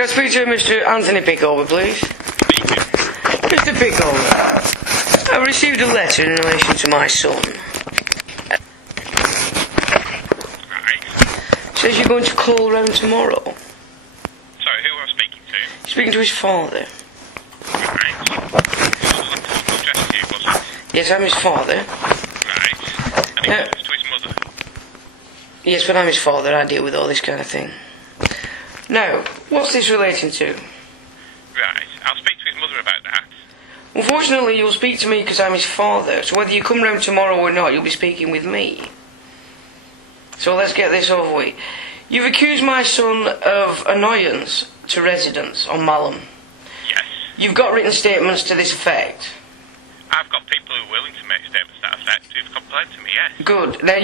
Can I speak to Mr. Anthony Pickover, please? Mr. Pickover, I received a letter in relation to my son. Right. Says you're going to call round tomorrow. Sorry, who am I speaking to? Speaking to his father. Right. Who's addressed you, was it? Yes, I'm his father. Right. And he was to his mother. Yes, but I'm his father. I deal with all this kind of thing. Now, what's this relating to? Right. I'll speak to his mother about that. Unfortunately, you'll speak to me because I'm his father, so whether you come round tomorrow or not, you'll be speaking with me. So let's get this over with. You've accused my son of annoyance to residents on Malham. Yes. You've got written statements to this effect. I've got people who are willing to make statements to that effect who've complained to me, yes. Good. Now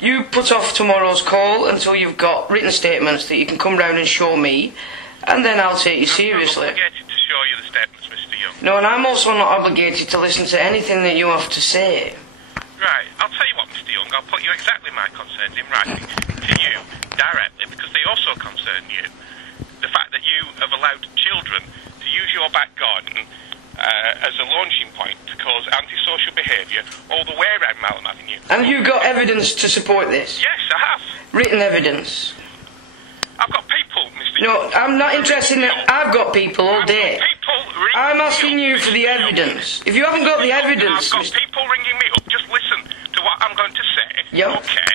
you put off tomorrow's call until you've got written statements that you can come round and show me, and then I'll take you seriously. I'm not obligated to show you the statements, Mr. Young. No, and I'm also not obligated to listen to anything that you have to say. Right. I'll tell you what, Mr. Young, I'll put you exactly my concerns in writing to you directly, because they also concern you. The fact that you have allowed children to use your back garden as a launching point to cause antisocial behaviour all the way around Malham Avenue. And you got evidence to support this? Yes, I have. Written evidence? I've got people, Mr. No, Young. I'm not interested in that. I've got people all day. I've got people ringing I'm me asking up, you for the Mr. Young. evidence. If you haven't got the evidence... I've got people ringing me up. Just listen to what I'm going to say. Yep. Okay.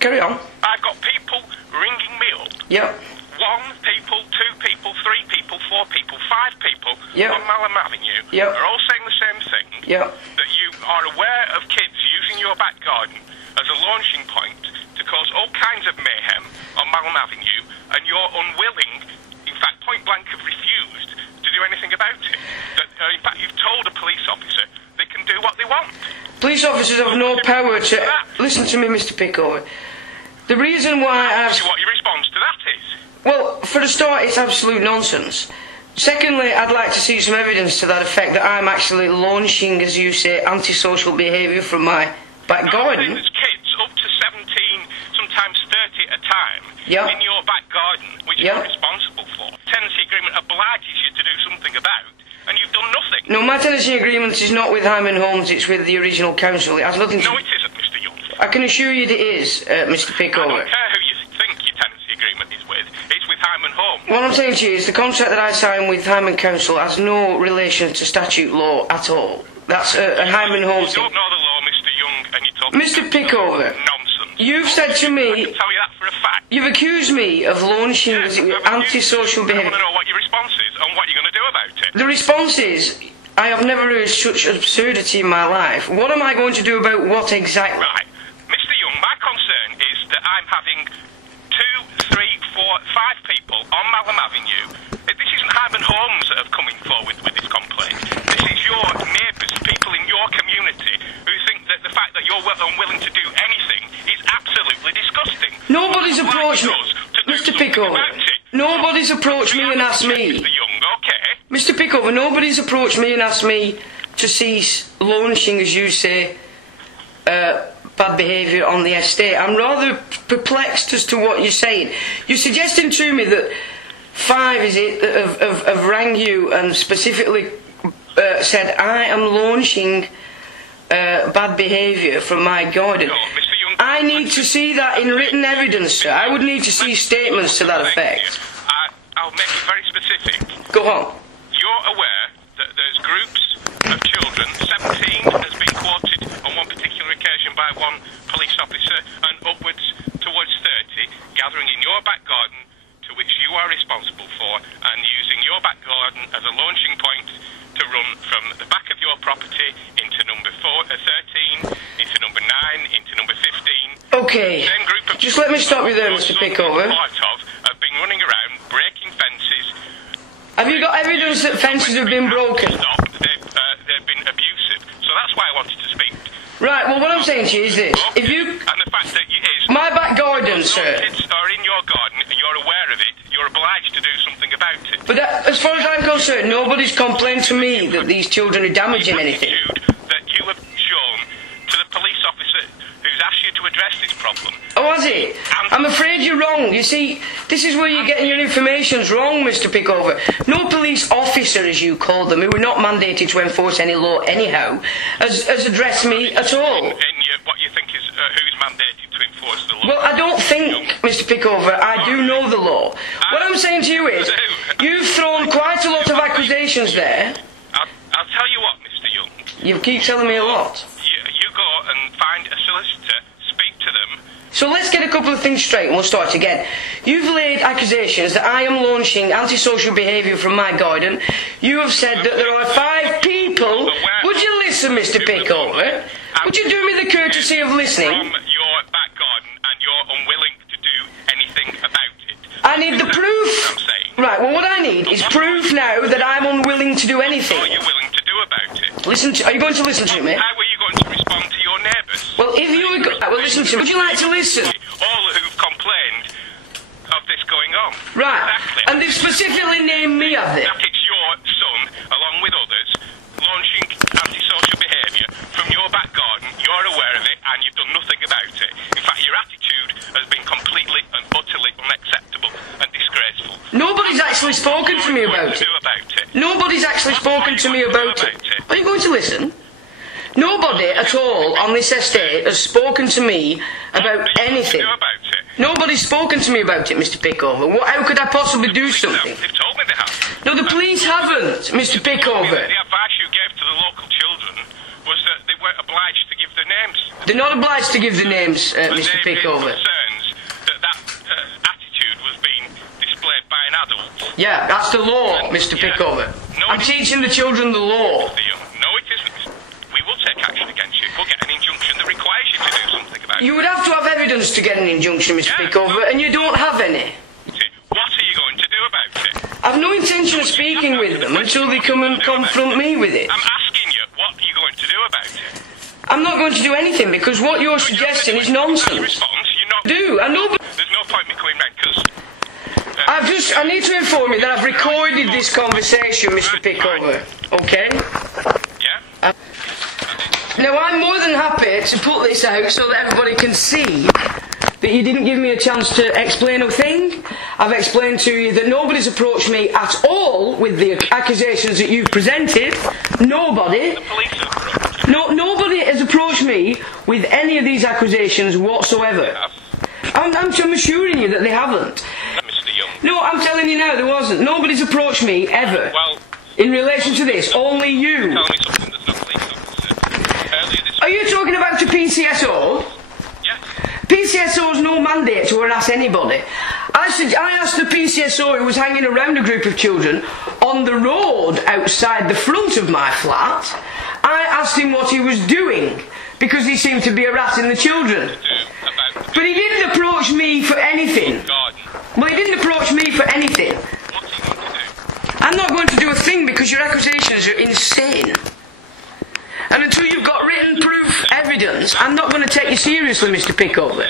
Carry on. I've got people ringing me up. Yep. 1 people, 2 people, 3 people, 4 people, 5 people Yep. on Malham Avenue Yep. are all saying the same thing. Yep. That you are aware of kids using your back garden as a launching point to cause all kinds of mayhem on Malham Avenue, and you're unwilling, in fact point blank have refused to do anything about it. That, in fact you've told a police officer they can do what they want. Police officers have no power to... Listen to me, Mr. Pickover. The reason why I've... What your response to that is? Well, for a start, it's absolute nonsense. Secondly, I'd like to see some evidence to that effect that I'm actually launching, as you say, antisocial behaviour from my back garden. There's kids up to 17, sometimes 30 at a time, Yep. in your back garden, which Yep. you're responsible for. Tenancy agreement obliges you to do something about, and you've done nothing. No, my tenancy agreement is not with Hyndburn Homes, it's with the original council. It has nothing to... No, it isn't, Mr. Young. I can assure you that it is, Mr. I Pickover. don't care who you think your tenancy agreement is with. It's with Hyndburn Home. What I'm saying to you is the contract that I signed with Hyndburn Council has no relation to statute law at all. That's a Hyndburn Homes You thing. don't know the law, Mr. Young, and you're talking Mr. Pickover, nonsense. you've said to I me... can tell you that for a fact. You've accused me of launching Yes, I've accused antisocial you. I behaviour. want to know what your response is and what you're going to do about it. The response is, I have never heard such absurdity in my life. What am I going to do about what exactly? Right. Mr. Young, my concern is that I'm having 2, 3, 4, 5 people on Malham Avenue. This isn't Hyndburn Homes that have coming forward with this complaint. This is your neighbours, people in your community, who think that the fact that you're unwilling to do anything is absolutely disgusting. Nobody's approached me. Mr. Pickover, nobody's approached me and asked me. Mr. Young, okay. Mr. Pickover, nobody's approached me and asked me to cease launching, as you say, bad behaviour on the estate. I'm rather perplexed as to what you're saying. You're suggesting to me that 5, is it, that have rang you and specifically said I am launching bad behaviour from my garden. No, Mr. Young, I need to see that in written evidence, sir. I would need to see statements to that effect. I'll make it very specific. Go on. You're aware that there's groups of children, 17 has been quoted on one particular occasion by one police officer, and upwards towards 30, gathering in your back garden, to which you are responsible for, and using your back garden as a launching point to run from the back of your property into number 13, into number 9, into number 15. Okay. Same group of Just let me stop you there, your Mr. son is Pickover. part of have been running around, breaking fences. Have you got evidence that fences have been broken? They've been abusive. So that's why I wanted to speak. Right, well what I'm saying to you is this. If you... And the fact that it is... My back garden, Your sir. kids are in your garden, and you're aware of it, you're obliged to do something about it. But as far as I'm concerned, nobody's complained to me that these children are damaging anything. That you have shown to the police officer who's asked you to address this problem. Oh, has it? I'm afraid you're wrong. You see, this is where you're getting your information wrong, Mr. Pickover. No police officer, as you call them, who are not mandated to enforce any law anyhow, has addressed me at all. What you think is who's mandated to enforce the law? Well, I don't think, Mr. Pickover, I do know the law. What I'm saying to you is, you've thrown quite a lot of accusations there. I'll tell you what, Mr. Young. You keep telling me a lot. You go and find a solicitor, speak to them. So let's get a couple of things straight and we'll start again. You've laid accusations that I am launching antisocial behaviour from my garden. You have said that there are 5 people... Would you listen, Mr. Pickover? Would you do me the courtesy of listening? From your back garden and you're unwilling to do anything about it. I need the proof. Right, well what I need is proof now that I'm unwilling to do anything. What are you willing to do about it? Are you going to listen to me? How are you going to respond to your neighbours? Well, if you were... Well, listen to me. Would you like to listen? All who've complained of this going on. Right. Exactly. And they've specifically named me, have they? That it's your son, along with others, launching antisocial behaviour from your back garden. You're aware of it and you've done nothing about it. In fact, your attitude has been completely and utterly unacceptable and disgraceful. Nobody's actually spoken to me about it. Nobody's actually spoken to me about it. Are you going to listen? Nobody at all on this estate has spoken to me about anything. Nobody's spoken to me about it, Mr. Pickover. How could I possibly do something? They've told me they have. No, the police haven't, Mr. Pickover. The advice you gave to the local children was that they weren't obliged to give the names. They're not obliged to give the names, Mr. Pickover. Concerns that attitude was being displayed by an adult. Yeah, that's the law, Mr. Pickover. I'm teaching the children the law. No, it isn't. We will take action against you. We'll get an injunction that requires you to do something about it. You would have to have evidence to get an injunction, Mr. Pickover, and you don't have any. What are you going to do about it? I've no intention of speaking with them until they come and confront me with it. I'm asking you, what are you going to do about it? I'm not going to do anything because what you're suggesting is nonsense. I know, but there's no point me coming round because... I need to inform you that I've recorded this conversation, Mr. Pickover. Okay? Yeah? Now, I'm more than happy to put this out so that everybody can see that you didn't give me a chance to explain a thing. I've explained to you that nobody's approached me at all with the accusations that you've presented. Nobody. The police have approached. Nobody has approached me with any of these accusations whatsoever. I'm assuring you that they haven't. Mr. Young. No, I'm telling you now, there wasn't. Nobody's approached me ever. Well, in relation to this, only you. Tell me something that's not police officer. Are you talking about your PCSO? Yes. PCSO's no mandate to harass anybody. I asked the PCSO who was hanging around a group of children on the road outside the front of my flat. I asked him what he was doing because he seemed to be harassing the children. But he didn't approach me for anything. Well, he didn't approach me for anything. I'm not going to do a thing because your accusations are insane. And until you've got written proof evidence, I'm not going to take you seriously, Mr. Pickover.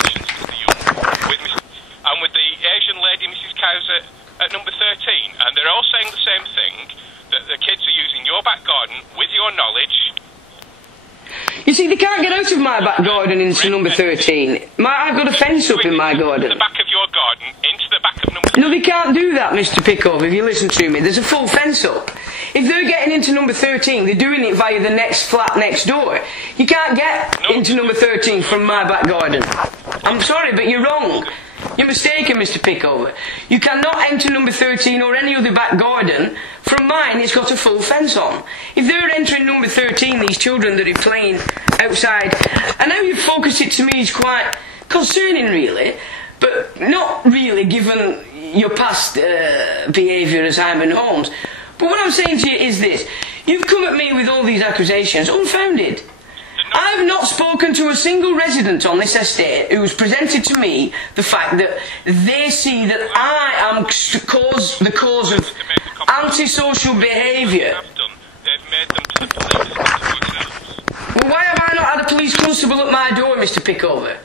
And with the Asian lady, Mrs. Cowser, at number 13, and they're all saying the same thing, that the kids are using your back garden with your knowledge. You see, they can't get out of my back garden into number 13. I've got a fence up in my garden. The back of your garden into the back of number 13. No, they can't do that, Mr. Pickover, if you listen to me. There's a full fence up. If they're getting into number 13, they're doing it via the next flat next door. You can't get into number 13 from my back garden. I'm sorry, but you're wrong. You're mistaken, Mr. Pickover. You cannot enter number 13 or any other back garden. From mine, it's got a full fence on. If they're entering number 13, these children that are playing outside, and how you focus it to me is quite concerning, really, but not really given your past behaviour as Hyndburn Holmes. But what I'm saying to you is this. You've come at me with all these accusations, unfounded. I've not spoken to a single resident on this estate who's presented to me the fact that they see that I am the cause of antisocial behaviour. Well, why have I not had a police constable at my door, Mr. Pickover?